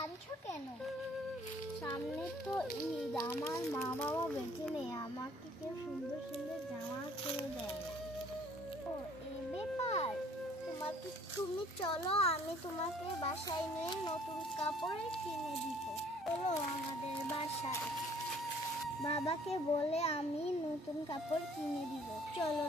কাঁদছো কেন? সামনে তো ঈদ, আমার মা বাবা বেঁচে নেই, আমাকে কেউ সুন্দর সুন্দর জামা কিনে দেয় না। ও এই ব্যাপার, তুমি চলো, আমি তোমাকে বাসায় নিয়ে নতুন কাপড় কিনে দিব। চলো আমাদের বাসায়, বাবাকে বলে আমি নতুন কাপড় কিনে দিব। চলো।